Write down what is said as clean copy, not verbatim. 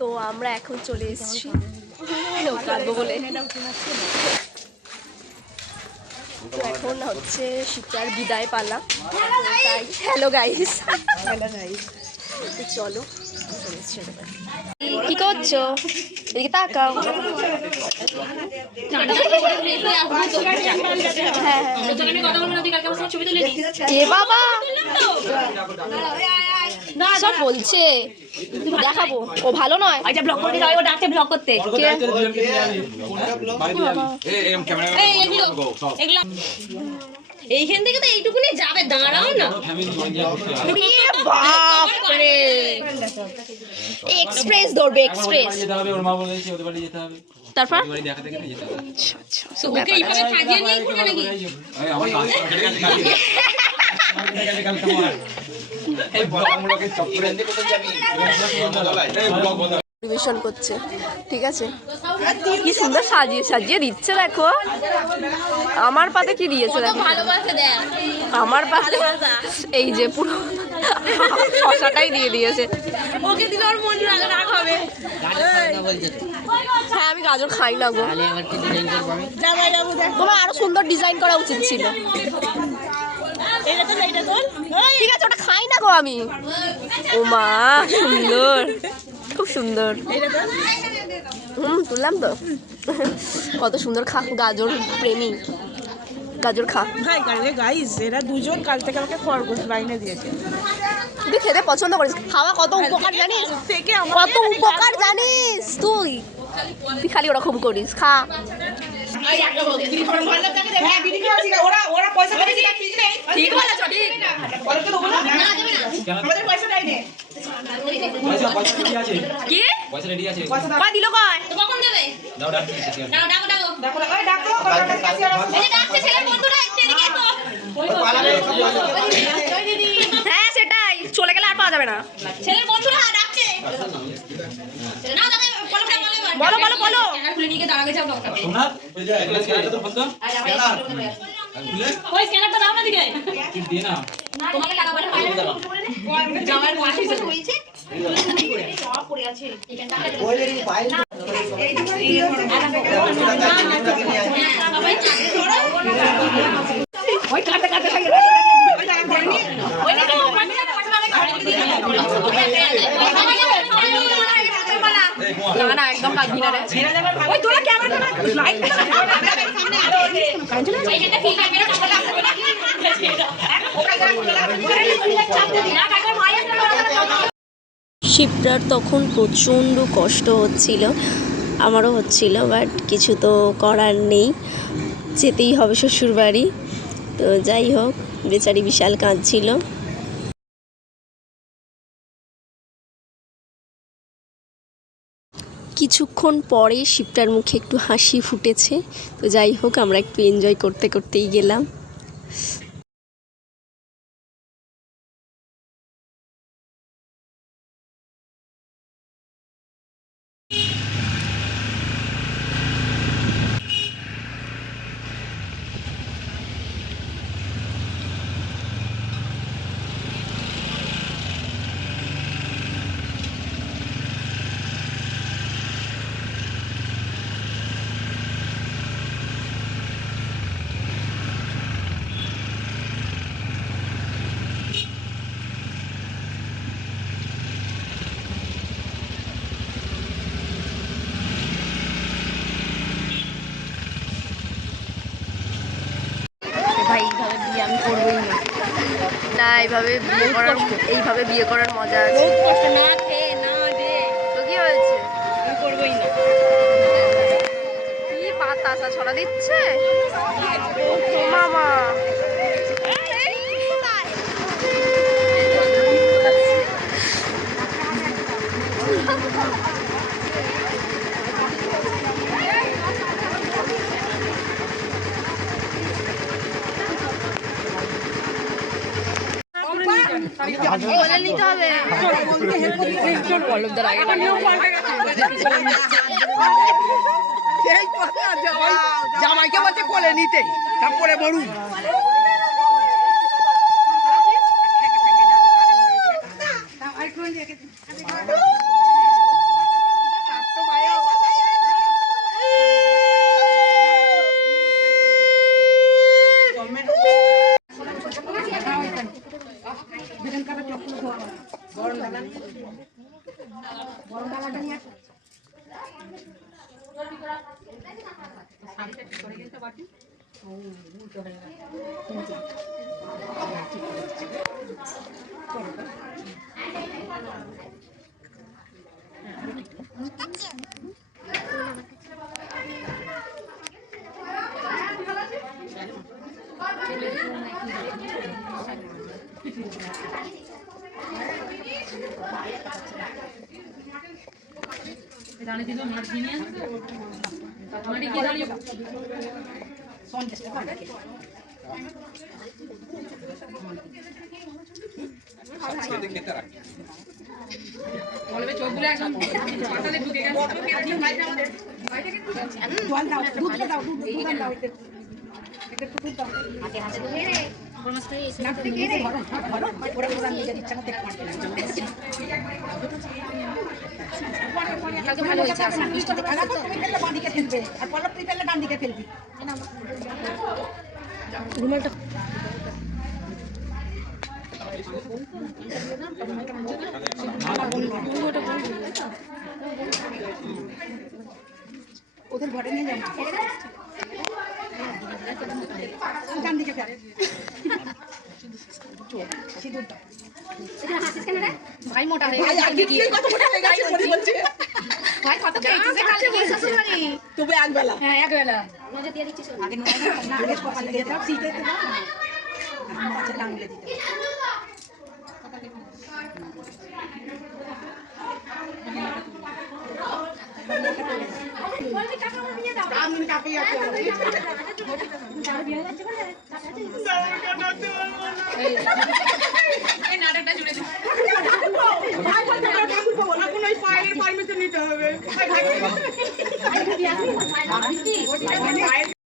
তো আমরা এখন চলে এসেছি কাটবো বলে। তো এখন হচ্ছে শিবটার বিদায় পালা। তাই হ্যালো গাইস, তো চলো কি করছো? এদিকে তাকাও। এ বাবা সব বলছে, দেখাবো। ও ভালো নয়, ব্লগ করতে যাই, ও ডাকছে ব্লগ করতে। এইখান থেকে তো এইটুকুনি যাবে, দাঁড়াও না। বাপরে এক্সপ্রেস ধরবে, এক্সপ্রেস। তারপর পরিবেশন করছে, ঠিক আছে। কি সুন্দর সাজিয়ে সাজিয়ে দিচ্ছে, দেখো। আমার পাতে কি দিয়েছে দেখো, আমার পাতে এই যে পুরো শশাটাই দিয়ে দিয়েছে। ওকে দিলে ওর মন রাগ হবে। হ্যাঁ আমি গাজর খাই না গো। তোমার আরো সুন্দর ডিজাইন করা উচিত ছিল। ঠিক আছে, ওটা খাই না গো আমি। ও মা সুন্দর, খুব সুন্দর। তুললাম তো। কত সুন্দর। খা, গাজর প্রেমী, গাজর খা। গাইস এরা দুজন কাল থেকে আমাকে খরগোশ বাইনে দিয়েছে। তুই খেতে পছন্দ করিস, খাওয়া কত উপকার জানিস, কত উপকার জানিস তুই। তুই খালি ওরকম করিস, খা। ঠিক বলেছ, ঠিক। কি কয় দিল, কয় কখন দেবে? হ্যাঁ সেটাই, চলে গেলে আর পাওয়া যাবে না। ছেলের বন্ধুরা ডাকছে, বলো বলো বলো। না একদম কাটবি না রে। ওই তোরা ক্যামেরা লাইট শিবরার তখন প্রচণ্ড কষ্ট হচ্ছিল, আমারও হচ্ছিল, বাট কিছু তো করার নেই, যেতেই হবে শ্বশুরবাড়ি। তো যাই হোক, বেচারি বিশাল কাঁদছিল। কিছুক্ষণ পরে শিবটার মুখে একটু হাসি ফুটেছে। তো যাই হোক, আমরা একটু এনজয় করতে করতেই গেলাম। না এইভাবে বিয়ে করার, এইভাবে বিয়ে করার মজা আছে। না খেয়ে না দে তো কি হয়েছে, আমি করবই না। কি বাতাসা ছড়া দিচ্ছে মামা। নিতে হবে জামাইকে বলছে কোলে নিতে, তারপরে বলুন ওদের ঘরে নিয়ে যাবো ডান দিকে ফেল ভাই মোটা হয়ে ভাই আগে কি কত মোটা হয়ে গেছে বলি বলছে ভাই কত খেয়েছিস কালকে গিয়ে শ্বশুর বাড়ি তবে একবেলা হ্যাঁ একবেলা আগে না আগে কপালে দিয়ে দাও শীতে তো দাও না মাছের লাঙ্গলে দিতে আমি কাপে আছে এই নাটকটা জুড়ে দিই ভাই বলতে ঠাকুর পাবো না কোনো পায়ের পারমিশন নিতে হবে ভাই ভাই